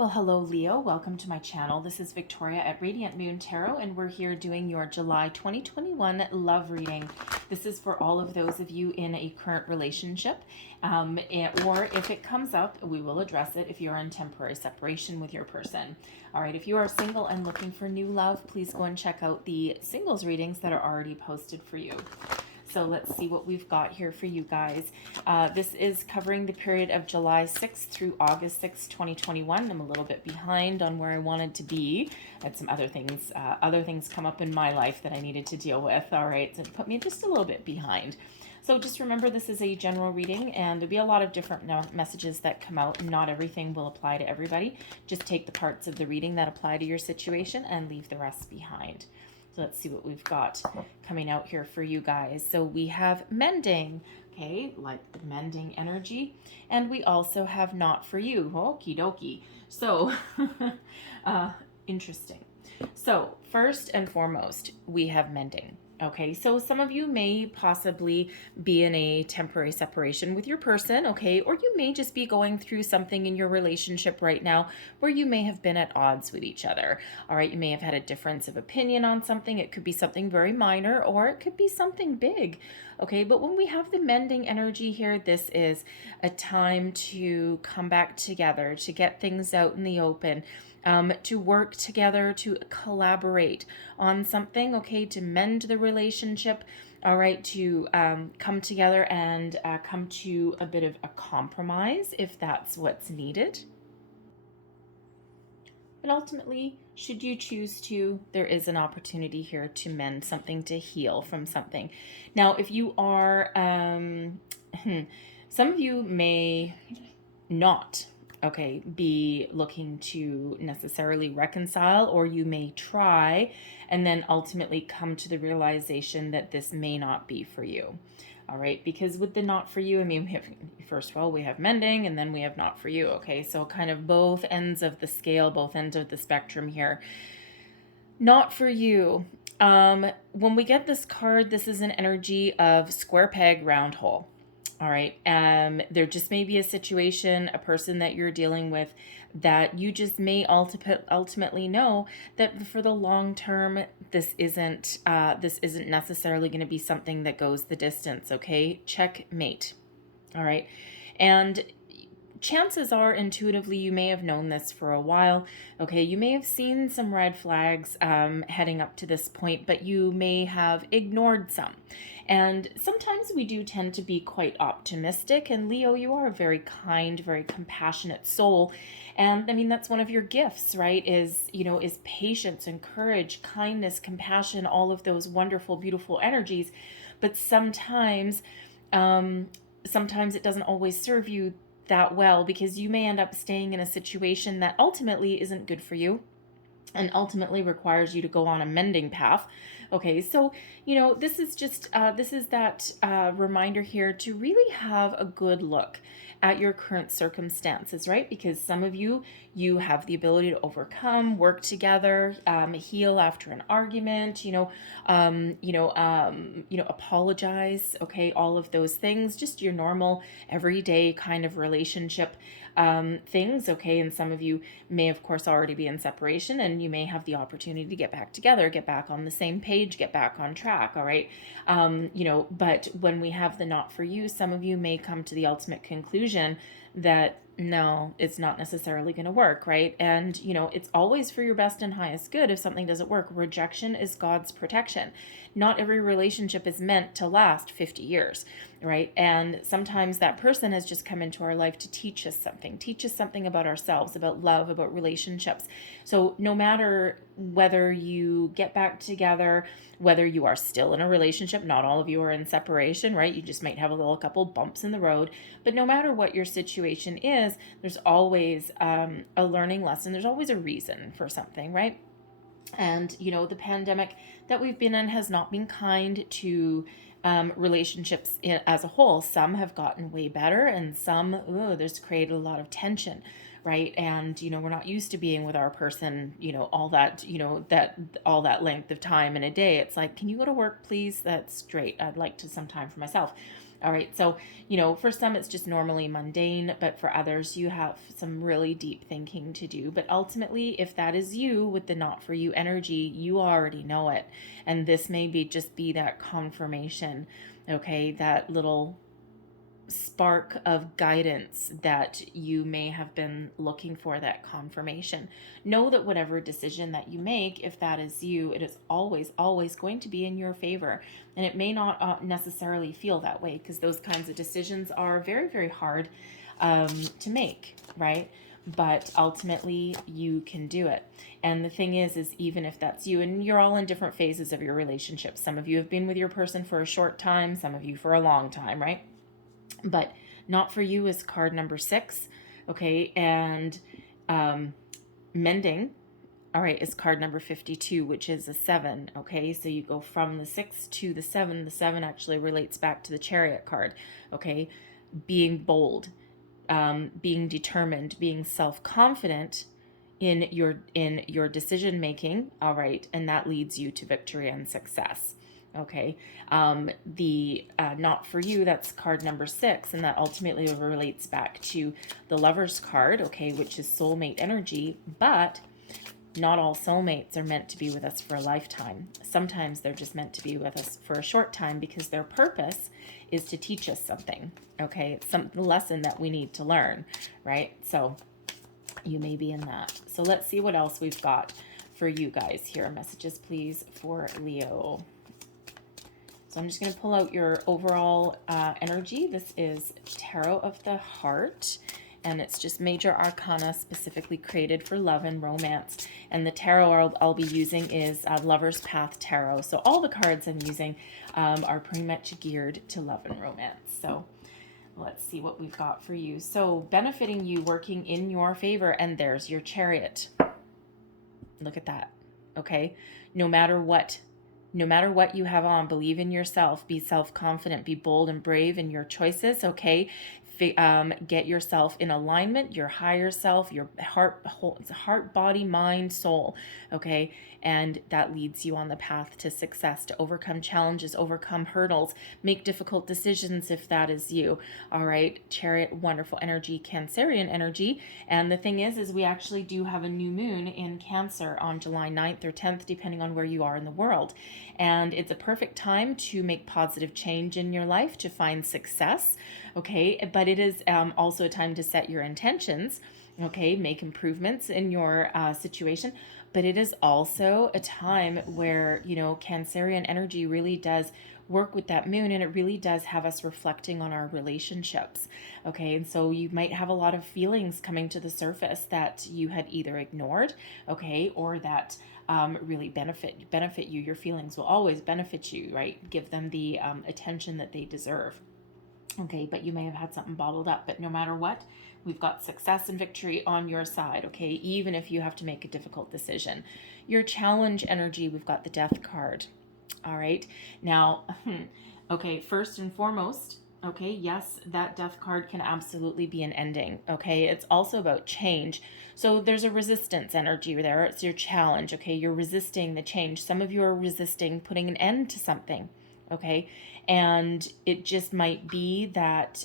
Well, hello, Leo. Welcome to my channel. This is Victoria at Radiant Moon Tarot, and we're here doing your July 2021 love reading. This is for all of those of you in a current relationship, or if it comes up, we will address it if you're in temporary separation with your person. All right, if you are single and looking for new love, please go and check out the singles readings that are already posted for you. So let's see what we've got here for you guys. This is covering the period of July 6th through August 6th, 2021. I'm a little bit behind on where I wanted to be. I had some other things come up in my life that I needed to deal with. All right, so it put me just a little bit behind. So just remember, this is a general reading, and there'll be a lot of different messages that come out. Not everything will apply to everybody. Just take the parts of the reading that apply to your situation and leave the rest behind. So let's see what we've got coming out here for you guys. So we have mending, okay, like the mending energy. And we also have not for you. Okie dokie. So, interesting. So first and foremost, we have mending. Okay, so some of you may possibly be in a temporary separation with your person, okay, or you may just be going through something in your relationship right now where you may have been at odds with each other. All right, you may have had a difference of opinion on something. It could be something very minor, or it could be something big, okay, but when we have the mending energy here, this is a time to come back together, to get things out in the open, to work together, to collaborate on something, okay, to mend the relationship, all right, to come together and come to a bit of a compromise if that's what's needed. But ultimately, should you choose to, there is an opportunity here to mend something, to heal from something. Now, if you are, some of you may not, okay, be looking to necessarily reconcile, or you may try and then ultimately come to the realization that this may not be for you. All right, because with the not for you, I mean, first of all, we have mending, and then we have not for you, okay? So kind of both ends of the scale, both ends of the spectrum here. Not for you. When we get this card, this is an energy of square peg, round hole. All right. There just may be a situation, a person that you're dealing with, that you just may ultimately know that for the long term, this isn't necessarily going to be something that goes the distance. Okay. Checkmate. All right. And chances are, intuitively, you may have known this for a while. Okay, you may have seen some red flags heading up to this point, but you may have ignored some. And sometimes we do tend to be quite optimistic. And Leo, you are a very kind, very compassionate soul. And I mean, that's one of your gifts, right? Is patience and courage, kindness, compassion, all of those wonderful, beautiful energies. But sometimes it doesn't always serve you that well, because you may end up staying in a situation that ultimately isn't good for you and ultimately requires you to go on a mending path. Okay, so this is just that reminder here to really have a good look at your current circumstances, right? Because some of you have the ability to overcome, work together, heal after an argument, apologize, okay, all of those things, just your normal everyday kind of relationship things, okay? And some of you may, of course, already be in separation, and you may have the opportunity to get back together, get back on the same page, get back on track, all right? But when we have the not for you, some of you may come to the ultimate conclusion that no, it's not necessarily going to work, right? And, it's always for your best and highest good if something doesn't work. Rejection is God's protection. Not every relationship is meant to last 50 years, right? And sometimes that person has just come into our life to teach us something about ourselves, about love, about relationships. So no matter whether you get back together, whether you are still in a relationship, not all of you are in separation, right? You just might have a couple bumps in the road, but no matter what your situation is, there's always a learning lesson. There's always a reason for something, right? And, the pandemic that we've been in has not been kind to relationships as a whole. Some have gotten way better, and some, there's created a lot of tension, right? And, we're not used to being with our person, all that length of time in a day. It's like, can you go to work, please? That's great. I'd like to some time for myself. All right, so, for some it's just normally mundane, but for others you have some really deep thinking to do. But ultimately, if that is you with the not for you energy, you already know it. And this may just be that confirmation, okay, that little spark of guidance that you may have been looking for, that confirmation. Know that whatever decision that you make, if that is you, it is always, always going to be in your favor. And it may not necessarily feel that way, because those kinds of decisions are very, very hard to make, right? But ultimately you can do it. And the thing is even if that's you, and you're all in different phases of your relationship, some of you have been with your person for a short time, some of you for a long time, right? But not for you is card number 6, okay? And mending, all right, is card number 52, which is a 7, okay? So you go from the 6 to the 7. The 7 actually relates back to the Chariot card, okay? Being bold, being determined, being self-confident in your decision making, all right? And that leads you to victory and success. Okay, the not for you, that's card number 6, and that ultimately relates back to the Lover's card, okay, which is soulmate energy. But not all soulmates are meant to be with us for a lifetime. Sometimes they're just meant to be with us for a short time, because their purpose is to teach us something, okay? It's some lesson that we need to learn, right? So you may be in that. So let's see what else we've got for you guys here. Messages, please, for Leo. So I'm just going to pull out your overall energy. This is Tarot of the Heart, and it's just major arcana specifically created for love and romance. And the tarot I'll be using is Lover's Path Tarot. So all the cards I'm using are pretty much geared to love and romance. So let's see what we've got for you. So benefiting you, working in your favor, and there's your Chariot. Look at that, okay? No matter what you have on, believe in yourself, be self-confident, be bold and brave in your choices, okay? Get yourself in alignment, your higher self, your heart, body, mind, soul, okay? And that leads you on the path to success, to overcome challenges, overcome hurdles, make difficult decisions if that is you, all right? Chariot, wonderful energy, Cancerian energy. And the thing is we actually do have a new moon in Cancer on July 9th or 10th, depending on where you are in the world. And it's a perfect time to make positive change in your life, to find success, okay? But it is also a time to set your intentions, okay? Make improvements in your situation. But it is also a time where, Cancerian energy really does work with that moon, and it really does have us reflecting on our relationships, okay? And so you might have a lot of feelings coming to the surface that you had either ignored, okay, or that really benefit you. Your feelings will always benefit you, right? Give them the attention that they deserve, okay? But you may have had something bottled up. But no matter what, we've got success and victory on your side, okay? Even if you have to make a difficult decision. Your challenge energy, we've got the Death card. All right. Now, okay, first and foremost, okay, yes, that Death card can absolutely be an ending, okay? It's also about change. So there's a resistance energy there. It's your challenge, okay? You're resisting the change. Some of you are resisting putting an end to something, okay? And it just might be that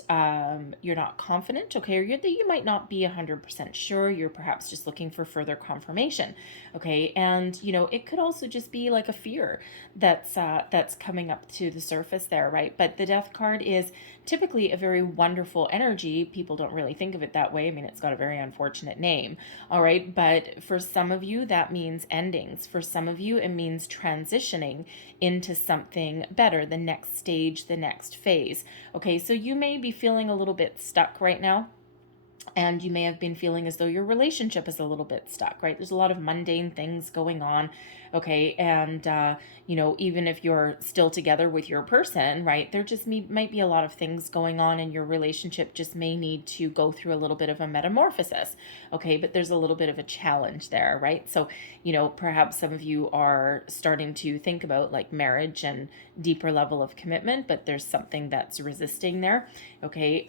you're not confident, okay? Or you might not be 100% sure. You're perhaps just looking for further confirmation, okay? And, it could also just be like a fear that's coming up to the surface there, right? But the Death card is typically a very wonderful energy. People don't really think of it that way. I mean, it's got a very unfortunate name, all right? But for some of you, that means endings. For some of you, it means transitioning into something better, the next stage, the next phase, okay? So you may be feeling a little bit stuck right now. And you may have been feeling as though your relationship is a little bit stuck, right? There's a lot of mundane things going on, okay? And, even if you're still together with your person, right, there just might be a lot of things going on, and your relationship just may need to go through a little bit of a metamorphosis, okay? But there's a little bit of a challenge there, right? So, perhaps some of you are starting to think about like marriage and deeper level of commitment, but there's something that's resisting there, okay?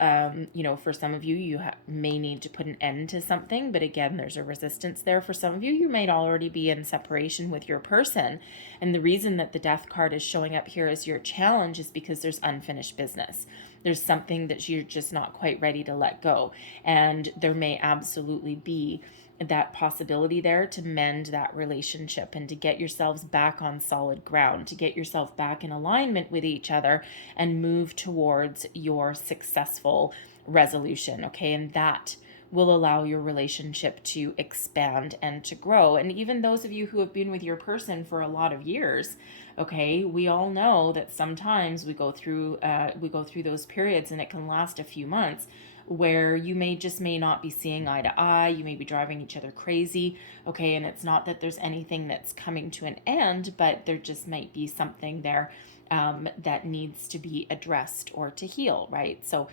For some of you, you may need to put an end to something, but again, there's a resistance there. For some of you, you might already be in separation with your person, and the reason that the Death card is showing up here as your challenge is because there's unfinished business. there's something that you're just not quite ready to let go. And there may absolutely be that possibility there to mend that relationship and to get yourselves back on solid ground, to get yourself back in alignment with each other and move towards your successful resolution. Okay. And that will allow your relationship to expand and to grow. And even those of you who have been with your person for a lot of years, okay, we all know that sometimes we go through those periods, and it can last a few months, where you may not be seeing eye to eye, you may be driving each other crazy, okay, and it's not that there's anything that's coming to an end, but there just might be something there that needs to be addressed or to heal, right? So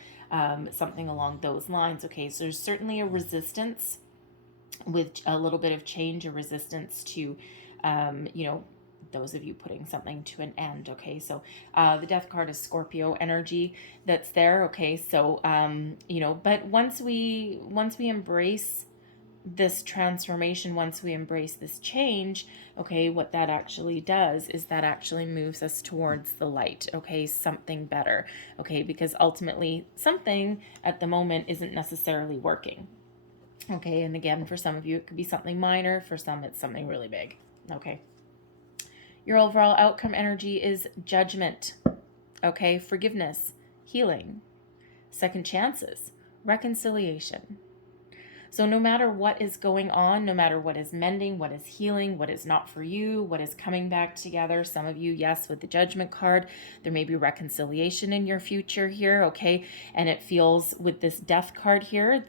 something along those lines. Okay, so there's certainly a resistance with a little bit of change, a resistance to, those of you putting something to an end. Okay, so the death card is Scorpio energy that's there. Okay, so but once we embrace this transformation, once we embrace this change, okay, what that actually does is that actually moves us towards the light, okay, something better, okay, because ultimately something at the moment isn't necessarily working, okay, and again, for some of you it could be something minor, for some it's something really big, okay. Your overall outcome energy is Judgment, okay, forgiveness, healing, second chances, reconciliation. So no matter what is going on, no matter what is mending, what is healing, what is not for you, what is coming back together, some of you, yes, with the Judgment card, there may be reconciliation in your future here, okay? And it feels with this Death card here,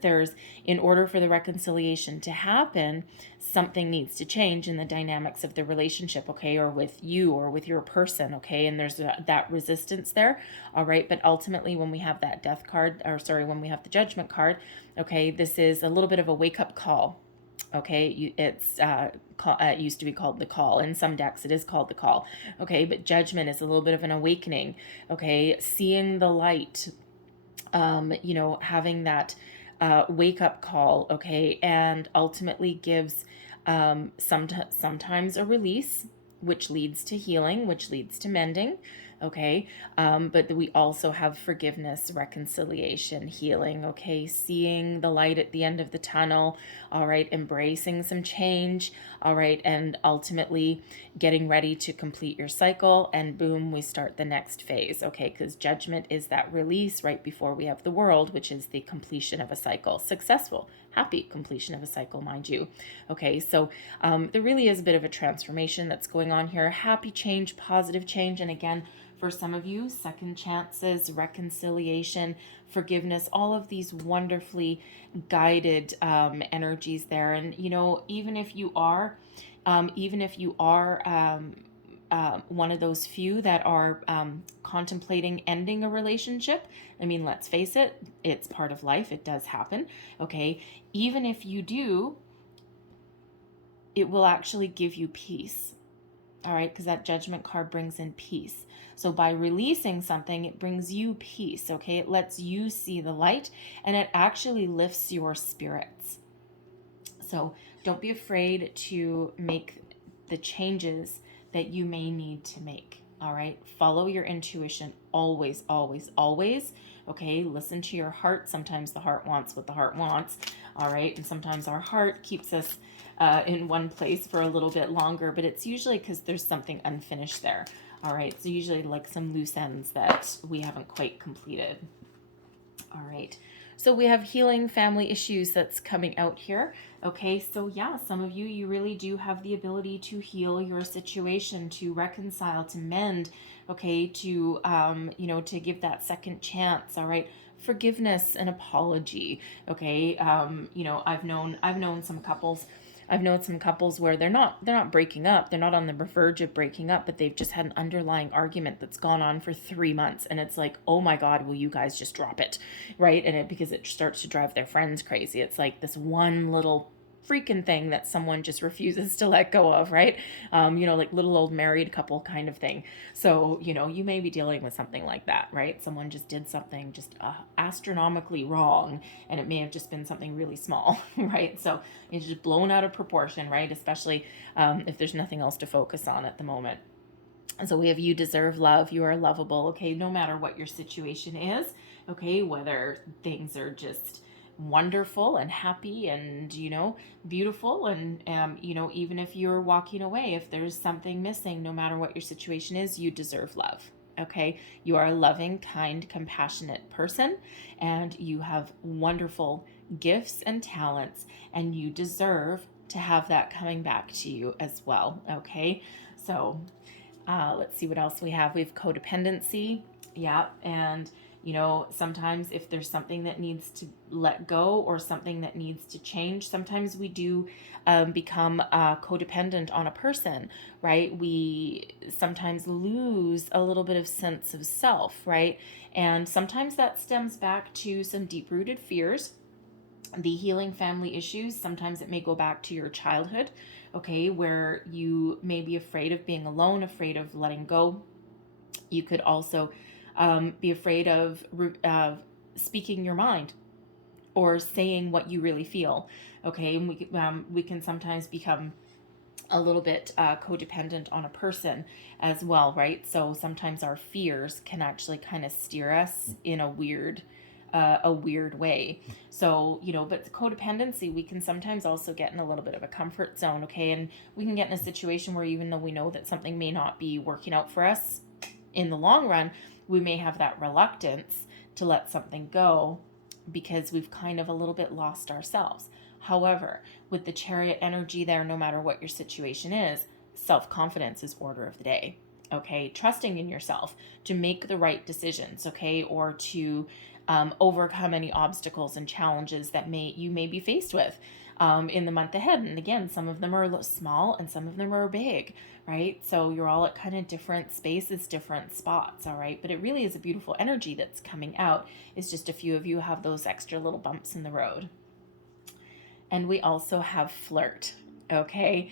in order for the reconciliation to happen, something needs to change in the dynamics of the relationship, okay, or with you or with your person, okay, and there's that resistance there, all right, but ultimately when we have that Death card, when we have the Judgment card, okay, this is a little bit of a wake-up call, okay, it used to be called the Call. In some decks it is called the Call, okay, but Judgment is a little bit of an awakening, okay, seeing the light, having that wake-up call, okay, and ultimately gives sometimes a release, which leads to healing, which leads to mending, okay, but we also have forgiveness, reconciliation, healing, okay, seeing the light at the end of the tunnel, all right, embracing some change, all right, and ultimately getting ready to complete your cycle, and boom, we start the next phase, okay, because Judgment is that release right before we have the World, which is the completion of a cycle, successful, happy completion of a cycle, mind you, okay, so there really is a bit of a transformation that's going on here, happy change, positive change, and again, for some of you, second chances, reconciliation, forgiveness, all of these wonderfully guided energies there. And, even if you are one of those few that are contemplating ending a relationship, I mean, let's face it, it's part of life. It does happen. Okay. Even if you do, it will actually give you peace. All right, because that Judgment card brings in peace. So by releasing something, it brings you peace, okay? It lets you see the light, and it actually lifts your spirits. So don't be afraid to make the changes that you may need to make, all right? Follow your intuition always, always, always, okay? Listen to your heart. Sometimes the heart wants what the heart wants, all right? And sometimes our heart keeps us in one place for a little bit longer, but it's usually because there's something unfinished there. All right, so usually like some loose ends that we haven't quite completed. All right, so we have healing family issues that's coming out here. Okay, so yeah, some of you really do have the ability to heal your situation, to reconcile, to mend, okay, to, to give that second chance, all right, forgiveness and apology, okay, I've known some couples where they're not breaking up, they're not on the verge of breaking up, but they've just had an underlying argument that's gone on for 3 months, and it's like, oh my God, will you guys just drop it, right? And because it starts to drive their friends crazy. It's like this one little freaking thing that someone just refuses to let go of, right? Like little old married couple kind of thing. So, you may be dealing with something like that, right? Someone just did something just astronomically wrong, and it may have just been something really small, right? So it's just blown out of proportion, right? Especially if there's nothing else to focus on at the moment. And so we have you deserve love. You are lovable, okay? No matter what your situation is, okay, whether things are just wonderful and happy and, beautiful. And, even if you're walking away, if there's something missing, no matter what your situation is, you deserve love. Okay, you are a loving, kind, compassionate person, and you have wonderful gifts and talents, and you deserve to have that coming back to you as well. Okay, so let's see what else we have. We have codependency. Yeah, and sometimes if there's something that needs to let go or something that needs to change, sometimes we do become codependent on a person, right? We sometimes lose a little bit of sense of self, right? And sometimes that stems back to some deep-rooted fears, the healing family issues. Sometimes it may go back to your childhood, okay, where you may be afraid of being alone, afraid of letting go. You could also be afraid of speaking your mind or saying what you really feel, okay? And we can sometimes become a little bit codependent on a person as well, right? So sometimes our fears can actually kind of steer us in a weird way. So, but codependency, we can sometimes also get in a little bit of a comfort zone, okay? And we can get in a situation where even though we know that something may not be working out for us in the long run, we may have that reluctance to let something go because we've kind of a little bit lost ourselves. However, with the Chariot energy there, no matter what your situation is, self-confidence is order of the day. Okay, trusting in yourself to make the right decisions, okay, or to overcome any obstacles and challenges that you may be faced with in the month ahead. And again, some of them are small and some of them are big, right? So you're all at kind of different spaces, different spots, all right? But it really is a beautiful energy that's coming out. It's just a few of you have those extra little bumps in the road. And we also have flirt. Okay,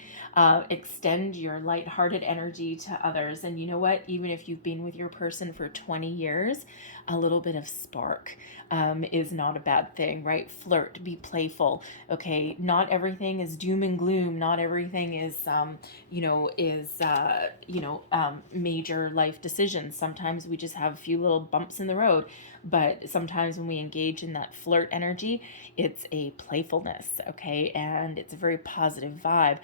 extend your lighthearted energy to others. And you know what? Even if you've been with your person for 20 years, a little bit of spark is not a bad thing, right? Flirt, be playful. Okay, not everything is doom and gloom. Not everything is, major life decisions. Sometimes we just have a few little bumps in the road. But sometimes when we engage in that flirt energy, it's a playfulness, okay? And it's a very positive vibe.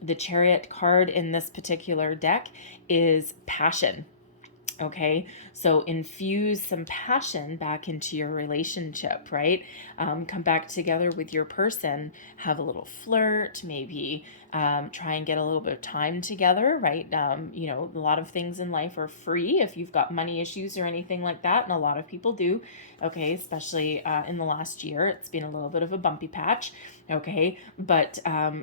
The Chariot card in this particular deck is passion. Okay, so infuse some passion back into your relationship, right? Come back together with your person, have a little flirt, maybe try and get a little bit of time together, right? A lot of things in life are free if you've got money issues or anything like that, and a lot of people do, okay, especially in the last year. It's been a little bit of a bumpy patch, okay, but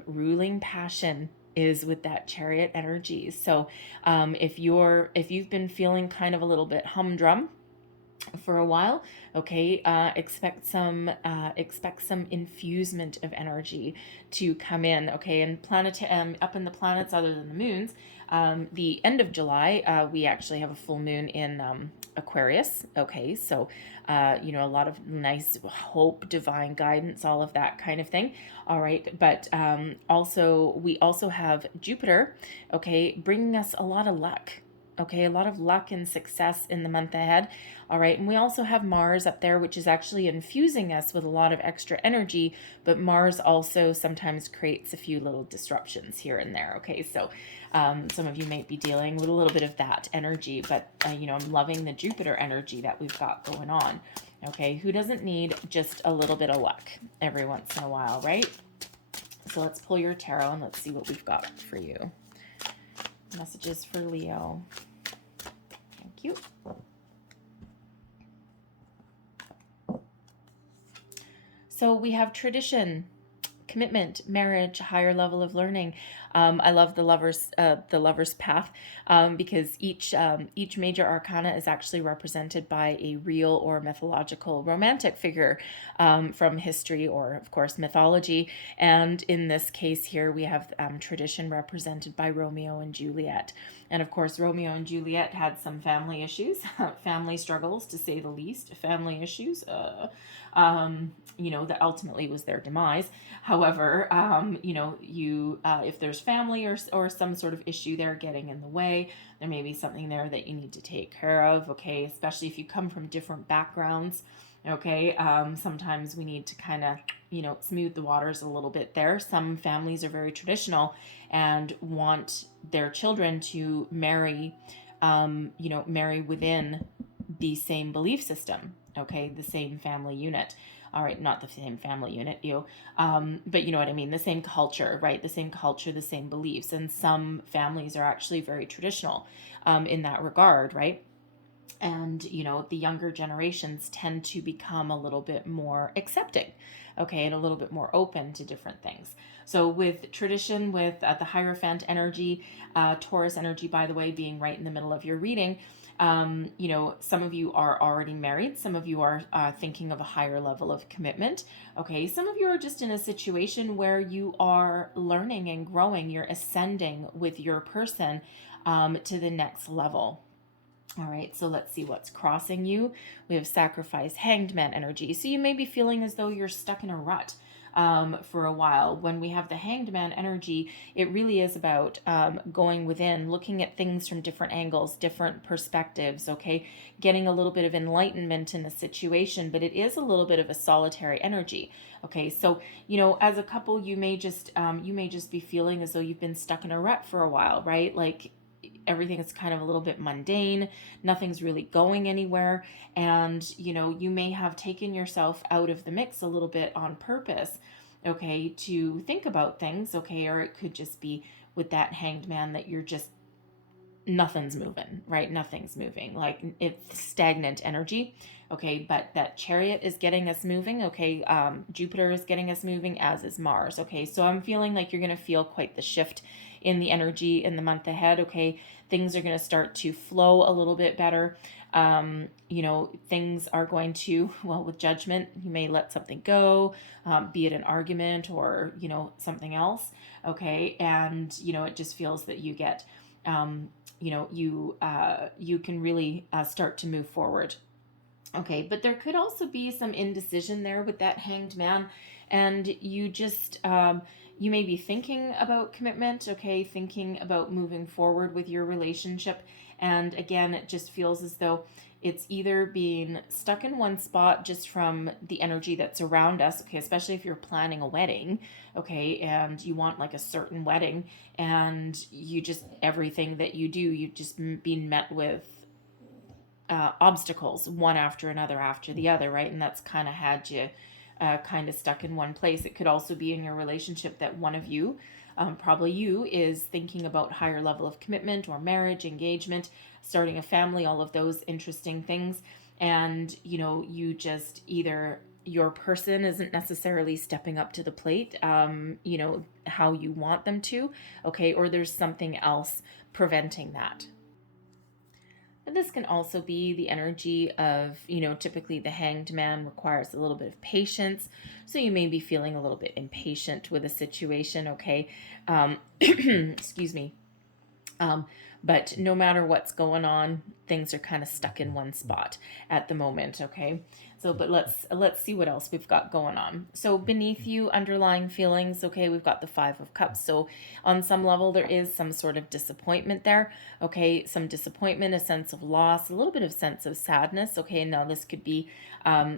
ruling passion is with that Chariot energy. So if you've been feeling kind of a little bit humdrum for a while, okay, expect some infusement of energy to come in, okay. And up in the planets other than the moons, the end of July, we actually have a full moon in Aquarius, okay. So a lot of nice hope, divine guidance, all of that kind of thing, all right. But we also have Jupiter, okay, bringing us a lot of luck. Okay, a lot of luck and success in the month ahead. All right, and we also have Mars up there, which is actually infusing us with a lot of extra energy, but Mars also sometimes creates a few little disruptions here and there. Okay, so some of you might be dealing with a little bit of that energy, but I'm loving the Jupiter energy that we've got going on. Okay, who doesn't need just a little bit of luck every once in a while, right? So let's pull your tarot and let's see what we've got for you. Messages for Leo. Thank you. So we have tradition, commitment, marriage, higher level of learning. I love the lover's path because each major arcana is actually represented by a real or mythological romantic figure from history or, of course, mythology. And in this case here, we have tradition represented by Romeo and Juliet. And of course, Romeo and Juliet had some family issues, family struggles to say the least, family issues, that ultimately was their demise. However, However, if there's family or some sort of issue there getting in the way, there may be something there that you need to take care of, okay? Especially if you come from different backgrounds, okay? Sometimes we need to kind of, smooth the waters a little bit there. Some families are very traditional and want their children to marry, marry within the same belief system, okay? The same family unit. All right, not the same family unit, but you know what I mean, the same culture, right? The same culture, the same beliefs. And some families are actually very traditional in that regard, right? And, the younger generations tend to become a little bit more accepting, okay, and a little bit more open to different things. So with tradition, with the Hierophant energy, Taurus energy, by the way, being right in the middle of your reading, some of you are already married. Some of you are thinking of a higher level of commitment. Okay. Some of you are just in a situation where you are learning and growing. You're ascending with your person to the next level. All right, so let's see what's crossing you. We have Sacrifice, Hanged Man energy. So you may be feeling as though you're stuck in a rut for a while. When we have the Hanged Man energy, it really is about going within, looking at things from different angles, different perspectives, okay? Getting a little bit of enlightenment in a situation, but it is a little bit of a solitary energy, okay? So, as a couple, you may just be feeling as though you've been stuck in a rut for a while, right? Like, everything is kind of a little bit mundane. Nothing's really going anywhere. And, you may have taken yourself out of the mix a little bit on purpose, okay, to think about things, okay? Or it could just be with that Hanged Man that you're just, nothing's moving, right? Nothing's moving. Like, it's stagnant energy, okay? But that Chariot is getting us moving, okay? Jupiter is getting us moving, as is Mars, okay? So I'm feeling like you're going to feel quite the shift in the energy in the month ahead, okay? Things are going to start to flow a little bit better. Things are going to, well, with Judgment, you may let something go, be it an argument or, something else, okay? And, it just feels that you get, you can really start to move forward. Okay, but there could also be some indecision there with that Hanged Man, and you just, you may be thinking about commitment, okay, thinking about moving forward with your relationship, and again, it just feels as though it's either being stuck in one spot just from the energy that's around us, okay, especially if you're planning a wedding, okay, and you want like a certain wedding, and you just, everything that you do, you've just been met with obstacles one after another after the other, right? And that's kind of had you kind of stuck in one place. It could also be in your relationship that one of you, probably you, is thinking about higher level of commitment or marriage, engagement, starting a family, all of those interesting things. And, you just either your person isn't necessarily stepping up to the plate, how you want them to, okay, or there's something else preventing that. And this can also be the energy of, typically the Hanged Man requires a little bit of patience. So you may be feeling a little bit impatient with a situation, okay? Excuse me. But no matter what's going on, things are kind of stuck in one spot at the moment, okay? So, but let's see what else we've got going on. So beneath you, underlying feelings, okay, we've got the Five of Cups. So on some level, there is some sort of disappointment there, okay? Some disappointment, a sense of loss, a little bit of sense of sadness, okay? Now this could be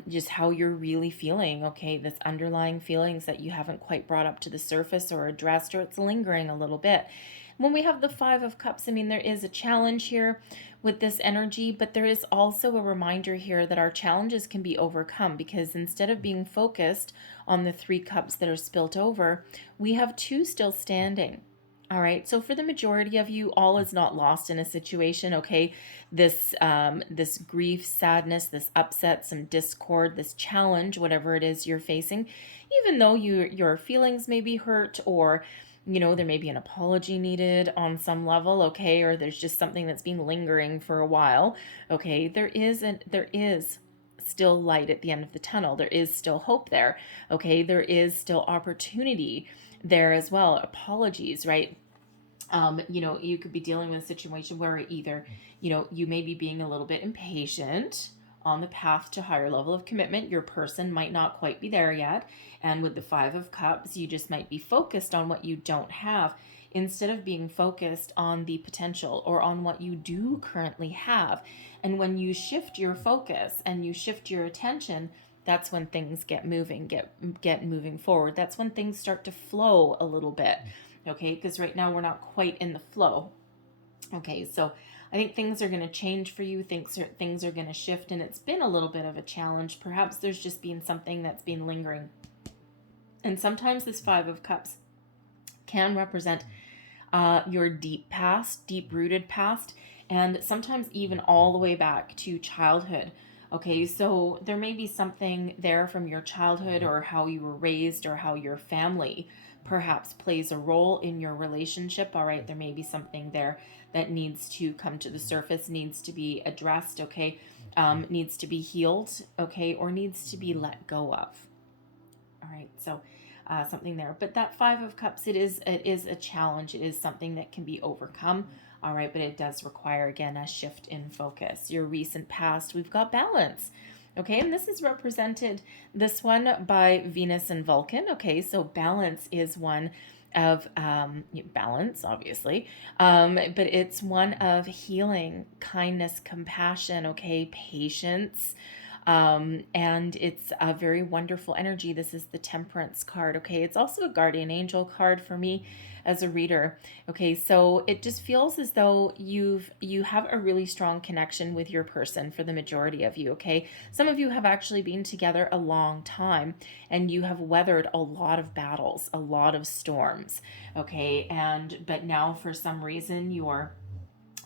just how you're really feeling, okay? This underlying feelings that you haven't quite brought up to the surface or addressed, or it's lingering a little bit. When we have the Five of Cups, I mean, there is a challenge here with this energy, but there is also a reminder here that our challenges can be overcome, because instead of being focused on the 3 cups that are spilt over, we have 2 still standing. All right, so for the majority of you, all is not lost in a situation, okay? This grief, sadness, this upset, some discord, this challenge, whatever it is you're facing, even though your feelings may be hurt, or there may be an apology needed on some level, okay, or there's just something that's been lingering for a while, okay, there is still light at the end of the tunnel. There is still hope there, okay, there is still opportunity there as well. Apologies, right? You could be dealing with a situation where either, you may be being a little bit impatient, on the path to higher level of commitment. Your person might not quite be there yet. And with the Five of Cups, you just might be focused on what you don't have instead of being focused on the potential or on what you do currently have. And when you shift your focus and you shift your attention, that's when things get moving, get moving forward. That's when things start to flow a little bit. Okay, because right now we're not quite in the flow. Okay, so I think things are going to change for you. Things are going to shift, and it's been a little bit of a challenge. Perhaps there's just been something that's been lingering. And sometimes this Five of Cups can represent your deep past, deep-rooted past, and sometimes even all the way back to childhood. Okay, so there may be something there from your childhood or how you were raised or how your family perhaps plays a role in your relationship. All right, there may be something there that needs to come to the surface, needs to be addressed, okay, needs to be healed, okay, or needs to be let go of. All right, so something there. But that Five of Cups, it is a challenge. It is something that can be overcome. All right, but it does require, again, a shift in focus. Your recent past, we've got balance. Okay, and this is represented, this one, by Venus and Vulcan. Okay, so balance is one of balance, obviously, but it's one of healing, kindness, compassion, okay, patience, and it's a very wonderful energy. This is the Temperance card. Okay, it's also a guardian angel card for me as a reader. Okay, so it just feels as though you have a really strong connection with your person for the majority of you. Okay, some of you have actually been together a long time and you have weathered a lot of battles, a lot of storms. Okay, but now for some reason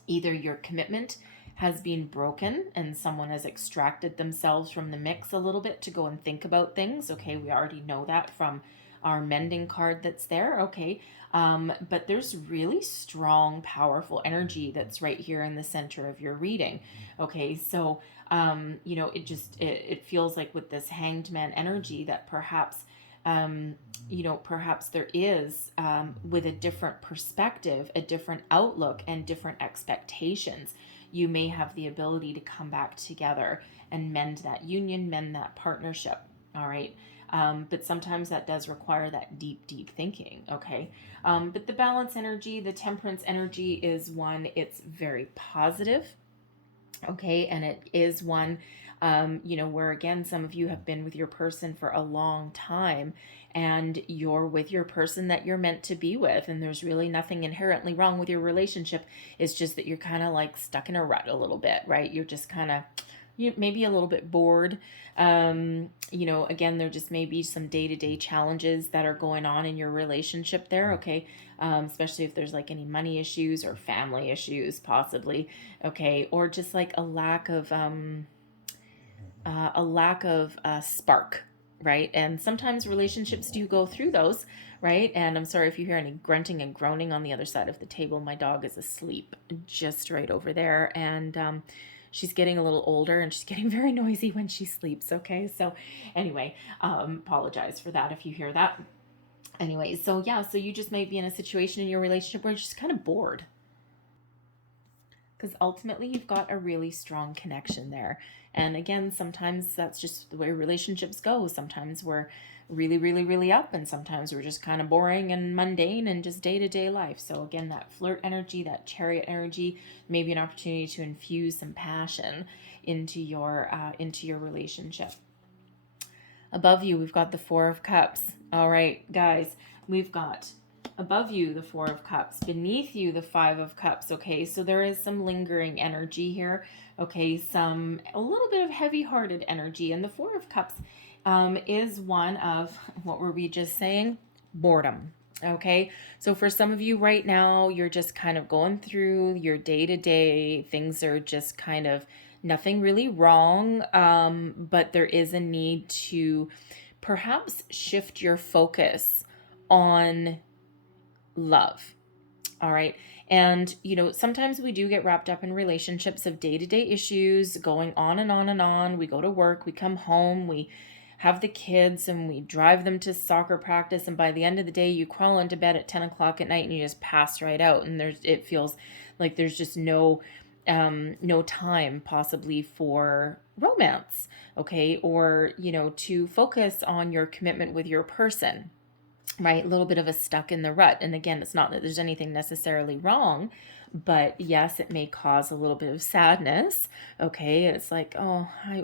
either your commitment has been broken and someone has extracted themselves from the mix a little bit to go and think about things. Okay, we already know that from our mending card that's there. Okay, but there's really strong, powerful energy that's right here in the center of your reading. Okay, so it feels like with this Hanged Man energy that perhaps perhaps there is, with a different perspective, a different outlook, and different expectations, you may have the ability to come back together and mend that union, mend that partnership. All right. But sometimes that does require that deep, deep thinking. Okay. But the balance energy, the temperance energy is one, it's very positive. Okay. And it is one, where again, some of you have been with your person for a long time and you're with your person that you're meant to be with. And there's really nothing inherently wrong with your relationship. It's just that you're kind of like stuck in a rut a little bit, right? You're just kind of, maybe a little bit bored. Again, there just may be some day-to-day challenges that are going on in your relationship there. Okay. Especially if there's like any money issues or family issues possibly. Okay. Or just like a lack of spark, right? And sometimes relationships do go through those, right? And I'm sorry if you hear any grunting and groaning on the other side of the table. My dog is asleep just right over there, and she's getting a little older and she's getting very noisy when she sleeps. Okay, so anyway, apologize for that if you hear that. Anyway, so yeah, so you just might be in a situation in your relationship where you're just kind of bored, because ultimately you've got a really strong connection there. And again, sometimes that's just the way relationships go. Sometimes we're really, really, really up, and sometimes we're just kind of boring and mundane and just day-to-day life. So again, that flirt energy, that chariot energy, maybe an opportunity to infuse some passion into your relationship. Above you, we've got the Four of Cups. All right, guys, we've got above you the Four of Cups, beneath you the Five of Cups. Okay, so there is some lingering energy here. Okay, a little bit of heavy-hearted energy. And the Four of Cups is one of, what were we just saying? Boredom. Okay, so for some of you right now, you're just kind of going through your day-to-day. Things are just kind of nothing really wrong, but there is a need to perhaps shift your focus on love. All right. And, sometimes we do get wrapped up in relationships of day-to-day issues going on and on and on. We go to work, we come home, we have the kids and we drive them to soccer practice. And by the end of the day, you crawl into bed at 10 o'clock at night and you just pass right out. And it feels like there's just no time possibly for romance, okay, or, to focus on your commitment with your person, right? A little bit of a stuck in the rut. And again, it's not that there's anything necessarily wrong, but yes, it may cause a little bit of sadness. Okay. It's like, oh, I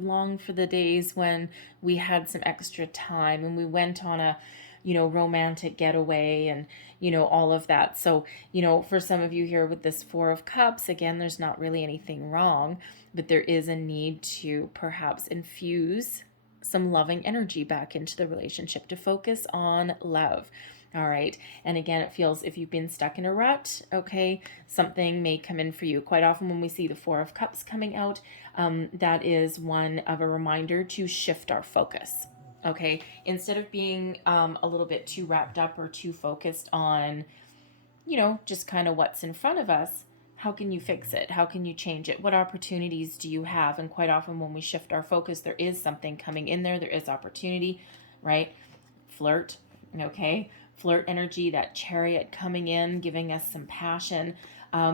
long for the days when we had some extra time and we went on a, romantic getaway and, all of that. So, for some of you here with this Four of Cups, again, there's not really anything wrong, but there is a need to perhaps infuse some loving energy back into the relationship to focus on love. All right. And again, it feels if you've been stuck in a rut, okay, something may come in for you. Quite often when we see the Four of Cups coming out, that is one of a reminder to shift our focus. Okay. Instead of being a little bit too wrapped up or too focused on, just kind of what's in front of us, how can you fix it? How can you change it? What opportunities do you have? And quite often when we shift our focus, there is something coming in there. There is opportunity, right? Flirt, okay? Flirt energy, that Chariot coming in, giving us some passion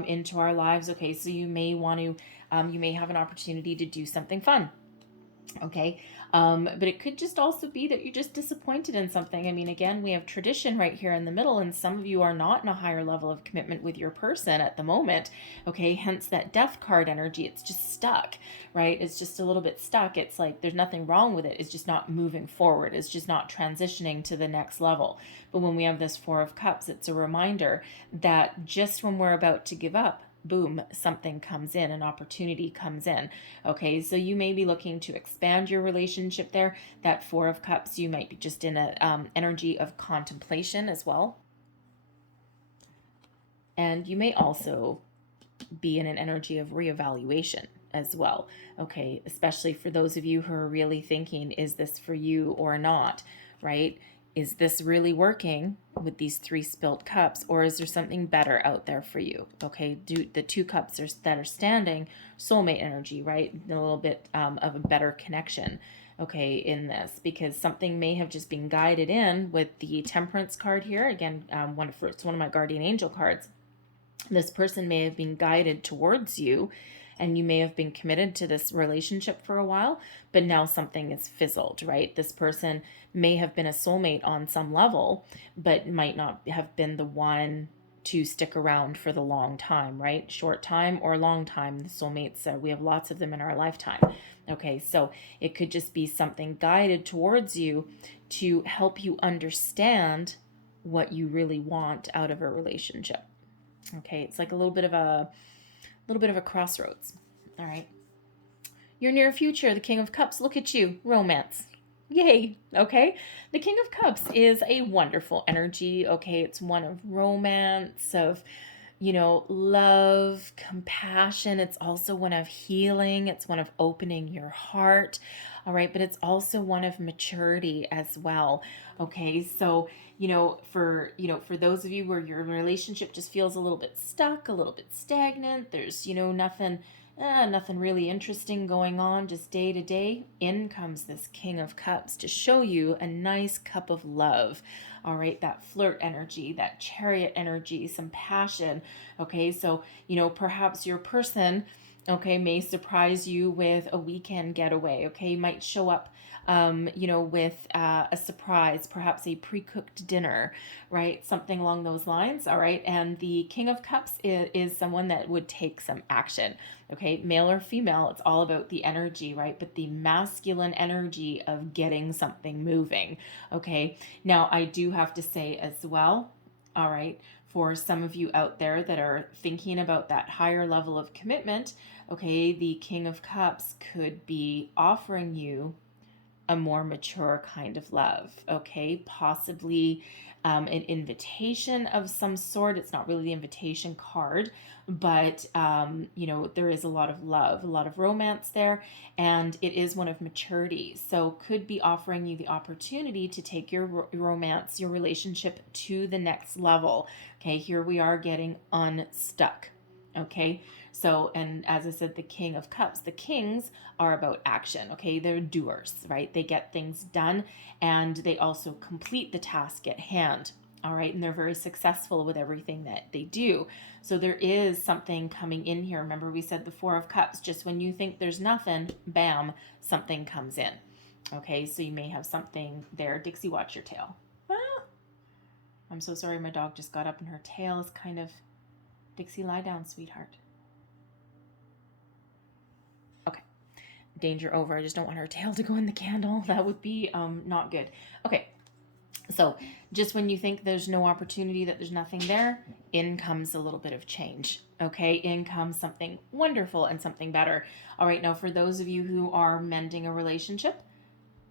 into our lives. Okay, so you may want to, you may have an opportunity to do something fun. Okay. But it could just also be that you're just disappointed in something. I mean, again, we have tradition right here in the middle, and some of you are not in a higher level of commitment with your person at the moment. Okay. Hence that Death card energy. It's just stuck, right? It's just a little bit stuck. It's like there's nothing wrong with it. It's just not moving forward. It's just not transitioning to the next level. But when we have this Four of Cups, it's a reminder that just when we're about to give up, boom, something comes in, an opportunity comes in. Okay, so you may be looking to expand your relationship there. That Four of Cups, you might be just in an energy of contemplation as well. And you may also be in an energy of reevaluation as well. Okay, especially for those of you who are really thinking, is this for you or not, right? Is this really working with these three spilt cups, or is there something better out there for you? Okay, do the two cups that are standing, soulmate energy, right? A little bit of a better connection, okay, in this, because something may have just been guided in with the Temperance card here. Again, it's one of my guardian angel cards. This person may have been guided towards you, and you may have been committed to this relationship for a while, but now something is fizzled, right? This person may have been a soulmate on some level, but might not have been the one to stick around for the long time, right? Short time or long time. The soulmates, we have lots of them in our lifetime. Okay, so it could just be something guided towards you to help you understand what you really want out of a relationship. Okay, it's like a little bit of a crossroads. All right. Your near future, the King of Cups. Look at you, romance. Yay. Okay. The King of Cups is a wonderful energy. Okay. It's one of romance, of, love, compassion. It's also one of healing. It's one of opening your heart. All right. But it's also one of maturity as well. Okay. So, for those of you where your relationship just feels a little bit stuck, a little bit stagnant, there's, nothing really interesting going on, just day to day, in comes this King of Cups to show you a nice cup of love. All right, that flirt energy, that Chariot energy, some passion. Okay, so, perhaps your person, okay, may surprise you with a weekend getaway. Okay, might show up with a surprise, perhaps a pre-cooked dinner, right? Something along those lines, all right? And the King of Cups is someone that would take some action, okay? Male or female, it's all about the energy, right? But the masculine energy of getting something moving, okay? Now, I do have to say as well, all right, for some of you out there that are thinking about that higher level of commitment, okay, the King of Cups could be offering you a more mature kind of love, okay? Possibly an invitation of some sort. It's not really the invitation card, but, there is a lot of love, a lot of romance there, and it is one of maturity. So could be offering you the opportunity to take your romance, your relationship to the next level. Okay, here we are getting unstuck. Okay, so, and as I said, the King of Cups, the kings are about action. Okay, they're doers, right? They get things done and they also complete the task at hand. All right. And they're very successful with everything that they do. So there is something coming in here. Remember, we said the Four of Cups, just when you think there's nothing, bam, something comes in. Okay. So you may have something there. Dixie, watch your tail. Ah, I'm so sorry. My dog just got up and her tail is kind of, Dixie, lie down, sweetheart. Okay. Danger over. I just don't want her tail to go in the candle. That would be not good. Okay. So just when you think there's no opportunity, that there's nothing there, in comes a little bit of change. Okay, in comes something wonderful and something better. All right, now for those of you who are mending a relationship,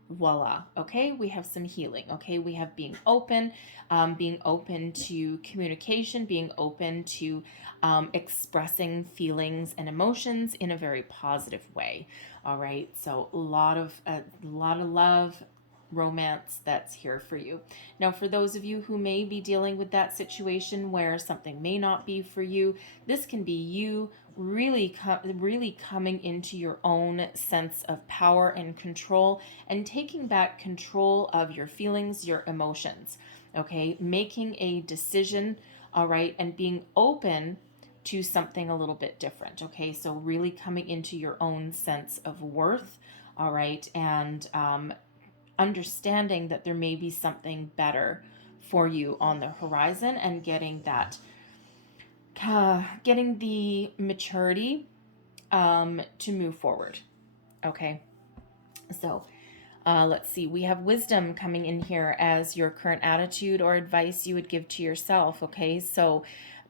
voila. Okay, we have some healing. Okay, we have being open to communication, being open to expressing feelings and emotions in a very positive way. All right, so a lot of love, romance that's here for you. Now, for those of you who may be dealing with that situation where something may not be for you, this can be you really coming into your own sense of power and control and taking back control of your feelings, your emotions. Okay, making a decision, all right, and being open to something a little bit different. Okay, so really coming into your own sense of worth, all right, and understanding that there may be something better for you on the horizon, and getting that, getting the maturity to move forward. Okay, so let's see. We have wisdom coming in here as your current attitude or advice you would give to yourself. Okay, so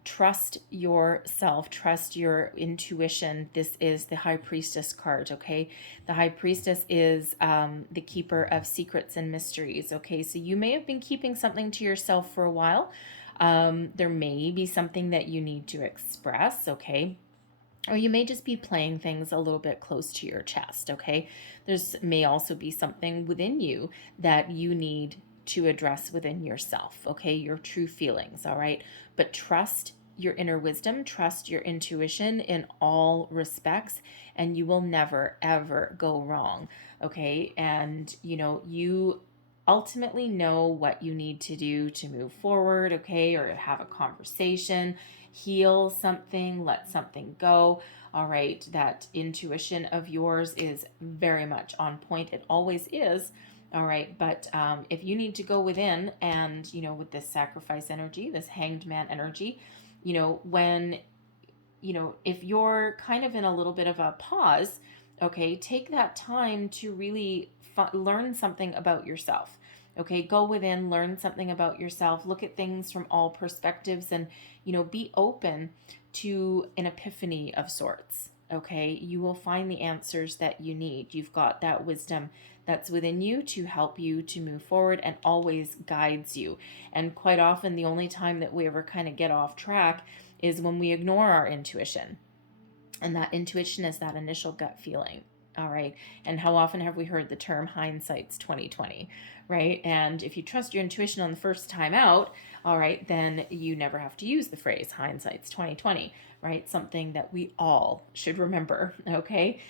trust yourself, trust your intuition. This is the High Priestess card. Okay, the High Priestess is the keeper of secrets and mysteries. Okay, so you may have been keeping something to yourself for a while. There may be something that you need to express. Okay, or you may just be playing things a little bit close to your chest. Okay, there's may also be something within you that you need to address within yourself. Okay, your true feelings. All right, but trust your inner wisdom, trust your intuition in all respects, and you will never ever go wrong. Okay, and you ultimately know what you need to do to move forward. Okay, or have a conversation, heal something, let something go. All right, that intuition of yours is very much on point. It always is. All right, but if you need to go within, and with this sacrifice energy, this hanged man energy, when if you're kind of in a little bit of a pause, okay, take that time to really learn something about yourself. Okay, go within, learn something about yourself, look at things from all perspectives, and be open to an epiphany of sorts. Okay, you will find the answers that you need. You've got that wisdom that's within you to help you to move forward, and always guides you. And quite often, the only time that we ever kind of get off track is when we ignore our intuition. And that intuition is that initial gut feeling. All right. And how often have we heard the term hindsight's 2020, right? And if you trust your intuition on the first time out, all right, then you never have to use the phrase hindsight's 2020, right? Something that we all should remember. Okay.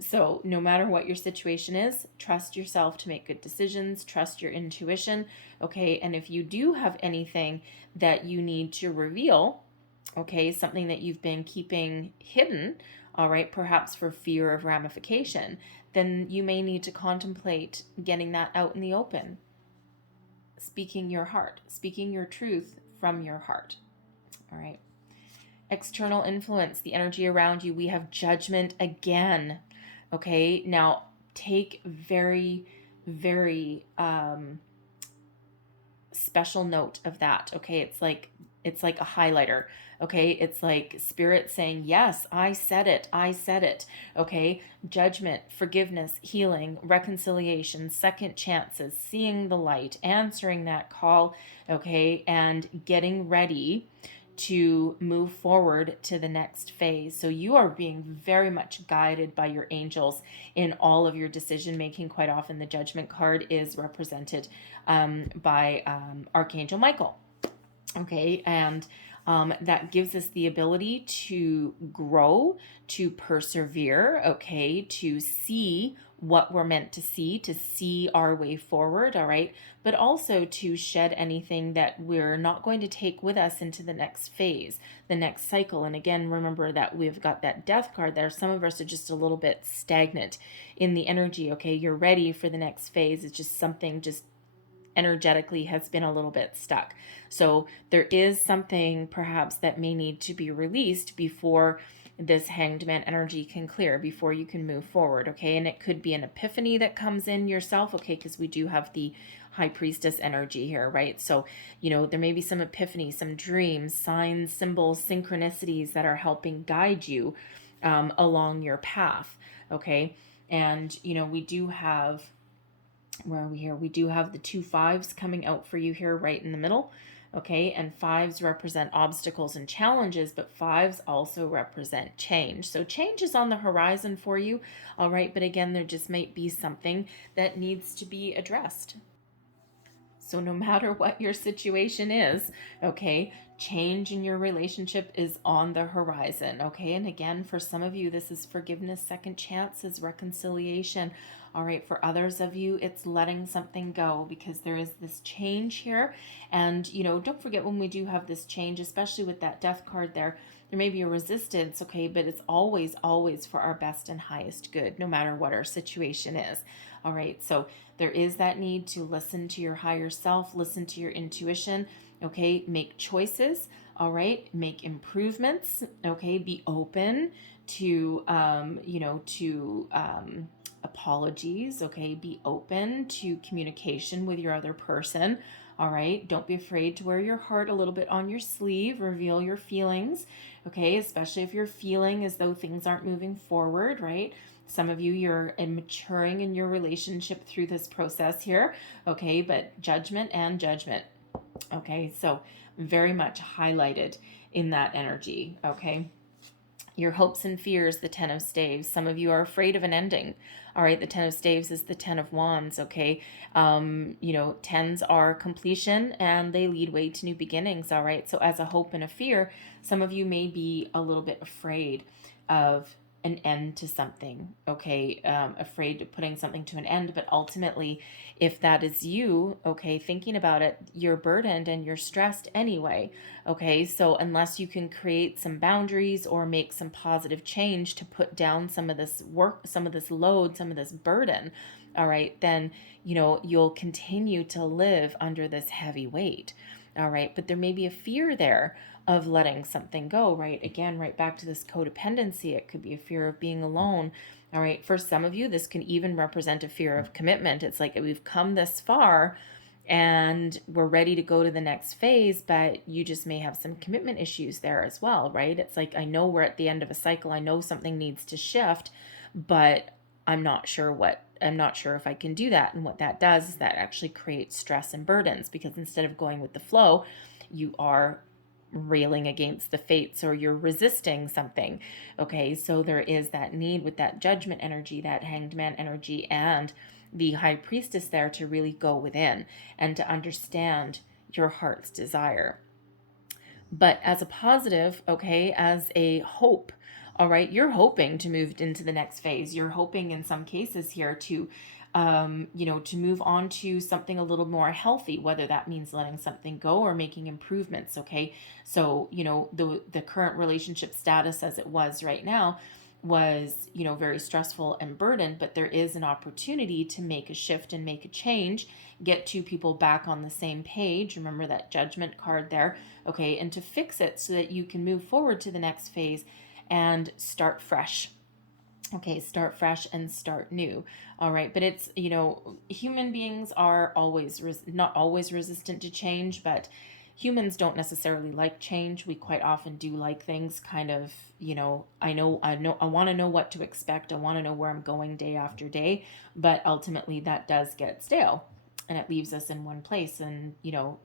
So no matter what your situation is, trust yourself to make good decisions, trust your intuition. Okay. And if you do have anything that you need to reveal, okay, something that you've been keeping hidden, all right, perhaps for fear of ramification, then you may need to contemplate getting that out in the open. Speaking your heart, speaking your truth from your heart. All right. External influence, the energy around you. We have judgment again. Okay. Now take very, very special note of that. Okay. It's like a highlighter. Okay, it's like spirit saying, yes, I said it. I said it. Okay, judgment, forgiveness, healing, reconciliation, second chances, seeing the light, answering that call. Okay, and getting ready to move forward to the next phase. So you are being very much guided by your angels in all of your decision making. Quite often the judgment card is represented by Archangel Michael. Okay, and that gives us the ability to grow, to persevere, okay, to see what we're meant to see our way forward, all right, but also to shed anything that we're not going to take with us into the next phase, the next cycle. And again, remember that we've got that death card there. Some of us are just a little bit stagnant in the energy, okay? You're ready for the next phase. It's just something just energetically has been a little bit stuck. So there is something perhaps that may need to be released before this Hanged Man energy can clear, before you can move forward, okay? And it could be an epiphany that comes in yourself, okay? Because we do have the High Priestess energy here, right? So, there may be some epiphany, some dreams, signs, symbols, synchronicities that are helping guide you along your path, okay? And, we do have, where are we here? We do have the 2 5s coming out for you here right in the middle. Okay, and 5s represent obstacles and challenges, but 5s also represent change. So change is on the horizon for you, all right? But again, there just might be something that needs to be addressed. So no matter what your situation is, okay, change in your relationship is on the horizon, okay? And again, for some of you, this is forgiveness, second chances, reconciliation. All right, for others of you, it's letting something go, because there is this change here. And, don't forget, when we do have this change, especially with that death card there may be a resistance, okay, but it's always, always for our best and highest good, no matter what our situation is. All right, so there is that need to listen to your higher self, listen to your intuition, okay, make choices, all right, make improvements, okay, be open to, apologies, okay, be open to communication with your other person, all right, don't be afraid to wear your heart a little bit on your sleeve, reveal your feelings, okay, especially if you're feeling as though things aren't moving forward, right? Some of you, you're maturing in your relationship through this process here, okay, but judgment and judgment, okay, so very much highlighted in that energy, okay? Your hopes and fears, the 10 of staves. Some of you are afraid of an ending. All right, the 10 of staves is the 10 of wands, okay? 10s are completion and they lead way to new beginnings, all right? So as a hope and a fear, some of you may be a little bit afraid of an end to something, okay? Afraid of putting something to an end, but ultimately, if that is you, okay, thinking about it, you're burdened and you're stressed anyway, okay? So unless you can create some boundaries or make some positive change to put down some of this work, some of this load, some of this burden, all right, then, you'll continue to live under this heavy weight, all right? But there may be a fear there of letting something go, right? Again, right back to this codependency. It could be a fear of being alone. All right. For some of you, this can even represent a fear of commitment. It's like we've come this far and we're ready to go to the next phase, but you just may have some commitment issues there as well, right? It's like, I know we're at the end of a cycle. I know something needs to shift, but I'm not sure if I can do that. And what that does is that actually creates stress and burdens, because instead of going with the flow, you are railing against the fates, or you're resisting something, okay? So there is that need with that judgment energy, that Hanged Man energy, and the High Priestess there to really go within and to understand your heart's desire. But as a positive, okay, as a hope, all right, you're hoping to move into the next phase. You're hoping in some cases here to to move on to something a little more healthy, whether that means letting something go or making improvements, okay? So, the current relationship status as it was right now was, very stressful and burdened, but there is an opportunity to make a shift and make a change, get two people back on the same page. Remember that judgment card there, okay? And to fix it so that you can move forward to the next phase and start fresh. Okay, start fresh and start new. All right, but it's, human beings are always not always resistant to change, but humans don't necessarily like change. We quite often do like things kind of, I want to know what to expect. I want to know where I'm going day after day, but ultimately that does get stale and it leaves us in one place. And,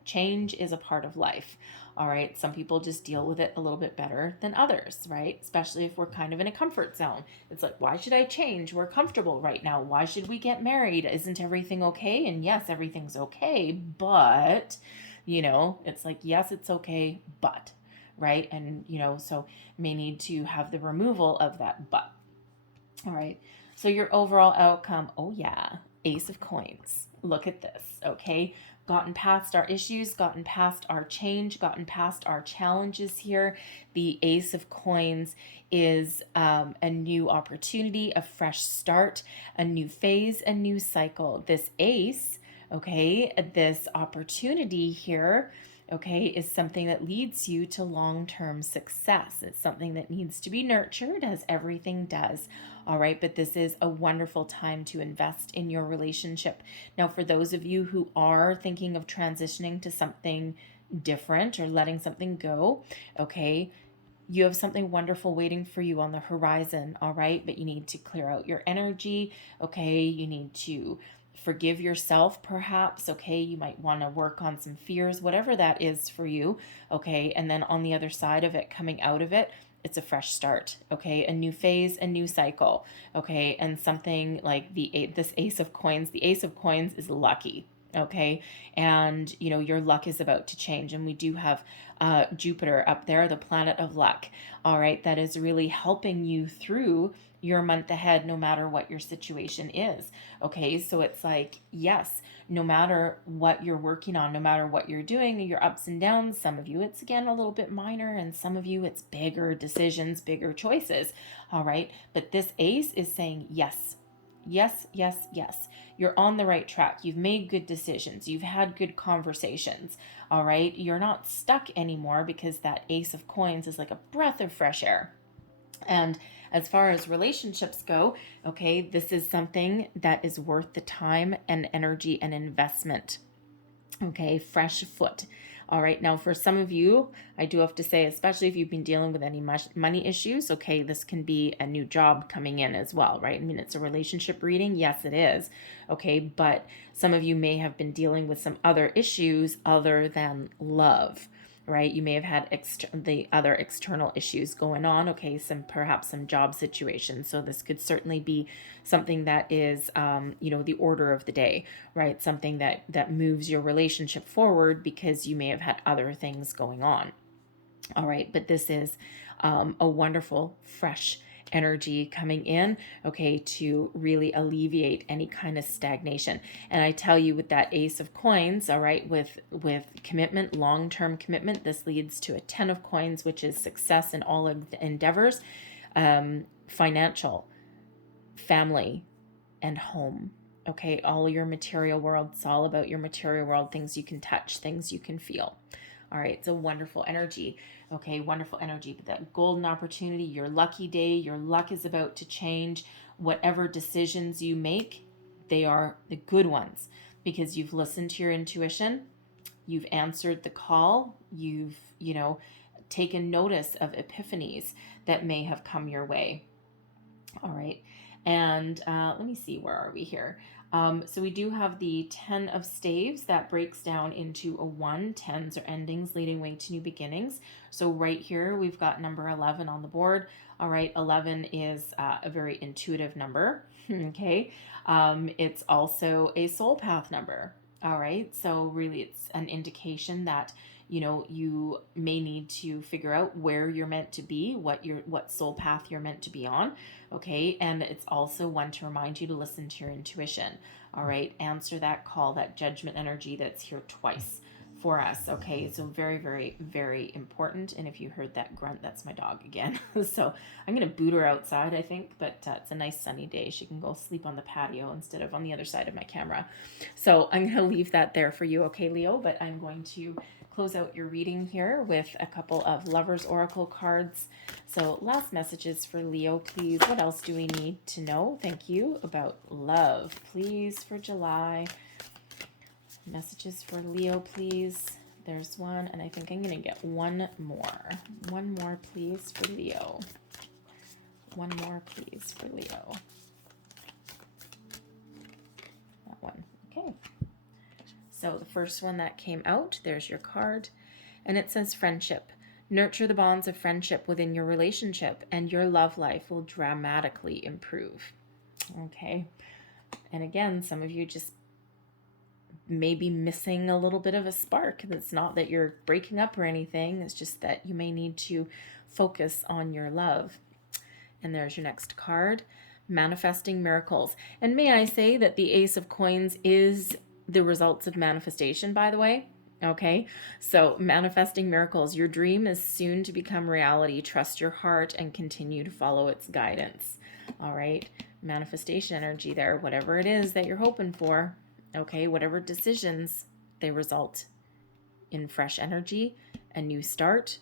change is a part of life. All right. Some people just deal with it a little bit better than others, right? Especially if we're kind of in a comfort zone. It's like, why should I change? We're comfortable right now. Why should we get married? Isn't everything okay? And yes, everything's okay, but, it's like, yes, it's okay, but, right? And, so may need to have the removal of that but. All right. So your overall outcome, oh yeah, Ace of Coins. Look at this, okay? Gotten past our issues, gotten past our change, gotten past our challenges here. The Ace of Coins is a new opportunity, a fresh start, a new phase, a new cycle. This Ace, okay, this opportunity here, okay, is something that leads you to long-term success. It's something that needs to be nurtured, as everything does. All right, but this is a wonderful time to invest in your relationship. Now, for those of you who are thinking of transitioning to something different or letting something go, okay, you have something wonderful waiting for you on the horizon, all right? But you need to clear out your energy, okay? You need to forgive yourself, perhaps, okay? You might want to work on some fears, whatever that is for you, okay? And then on the other side of it, coming out of it, it's a fresh start, okay? A new phase, a new cycle, okay? And something like this Ace of Coins, the Ace of Coins is lucky, okay? And, your luck is about to change. And we do have Jupiter up there, the planet of luck, all right? That is really helping you through your month ahead, no matter what your situation is, okay? So it's like, yes, no matter what you're working on, no matter what you're doing, your ups and downs, some of you it's again a little bit minor, and some of you it's bigger decisions, bigger choices, all right? But this Ace is saying yes, yes, yes, yes. You're on the right track. You've made good decisions. You've had good conversations, all right? You're not stuck anymore, because that Ace of Coins is like a breath of fresh air. And as far as relationships go, okay, this is something that is worth the time and energy and investment. Okay, fresh foot. All right, now for some of you, I do have to say, especially if you've been dealing with any money issues, okay, this can be a new job coming in as well, right? I mean, it's a relationship reading. Yes, it is. Okay, but some of you may have been dealing with some other issues other than love, right? You may have had the other external issues going on, okay, perhaps some job situations. So this could certainly be something that is, the order of the day, right? Something that moves your relationship forward, because you may have had other things going on. All right, but this is a wonderful, fresh energy coming in, okay, to really alleviate any kind of stagnation. And I tell you, with that Ace of Coins, all right, with commitment, long-term commitment, this leads to a 10 of Coins, which is success in all endeavors, financial, family, and home. Okay, all your material world, it's all about your material world, things you can touch, things you can feel. All right, it's a wonderful energy. Okay, wonderful energy. But that golden opportunity, your lucky day, your luck is about to change. Whatever decisions you make, they are the good ones, because you've listened to your intuition, you've answered the call, you've, taken notice of epiphanies that may have come your way. All right. And let me see, where are we here? So we do have the 10 of Staves that breaks down into a 1. 10s are endings leading way to new beginnings. So right here, we've got number 11 on the board. All right, 11 is a very intuitive number, okay? It's also a soul path number, all right? So really, it's an indication that you may need to figure out where you're meant to be, what soul path you're meant to be on, okay? And it's also one to remind you to listen to your intuition, all right? Answer that call, that judgment energy that's here twice for us, okay? So very, very, very important. And if you heard that grunt, that's my dog again. So I'm gonna boot her outside, I think, but it's a nice sunny day. She can go sleep on the patio instead of on the other side of my camera. So I'm gonna leave that there for you, okay, Leo? But I'm going to close out your reading here with a couple of Lovers Oracle cards. So last messages for Leo, please. What else do we need to know? Thank you. About love, please, for July. Messages for Leo, please. There's one, and I think I'm going to get one more. One more, please, for Leo. One more, please, for Leo. That one. Okay. So the first one that came out, there's your card, and it says friendship. Nurture the bonds of friendship within your relationship, and your love life will dramatically improve. Okay. And again, some of you just may be missing a little bit of a spark. It's not that you're breaking up or anything. It's just that you may need to focus on your love. And there's your next card, manifesting miracles. And may I say that the Ace of Coins is the results of manifestation, by the way. Okay, so manifesting miracles. Your dream is soon to become reality. Trust your heart and continue to follow its guidance. All right, manifestation energy there, whatever it is that you're hoping for. Okay, whatever decisions, they result in fresh energy, a new start,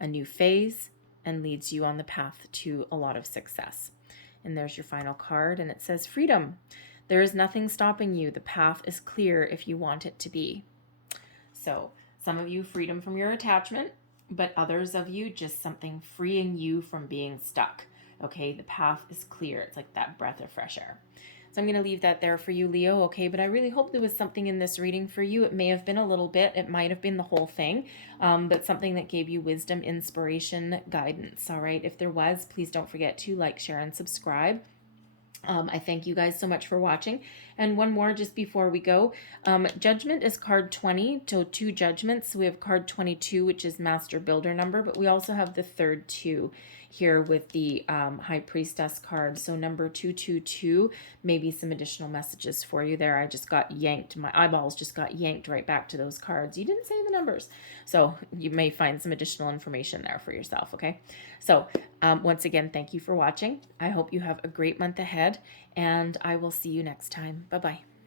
a new phase, and leads you on the path to a lot of success. And there's your final card, and it says freedom. There is nothing stopping you. The path is clear if you want it to be. So some of you, freedom from your attachment, but others of you, just something freeing you from being stuck. Okay, the path is clear. It's like that breath of fresh air. So I'm going to leave that there for you, Leo, okay? But I really hope there was something in this reading for you. It may have been a little bit. It might have been the whole thing, but something that gave you wisdom, inspiration, guidance, all right? If there was, please don't forget to like, share, and subscribe. I thank you guys so much for watching. And one more just before we go. Judgment is card 20, so 2 judgments. So we have card 22, which is Master Builder number, but we also have the third 2 here with the High Priestess card. So number 222, maybe some additional messages for you there. I just got yanked. My eyeballs just got yanked right back to those cards. You didn't say the numbers. So you may find some additional information there for yourself, okay? So once again, thank you for watching. I hope you have a great month ahead, and I will see you next time. Bye-bye.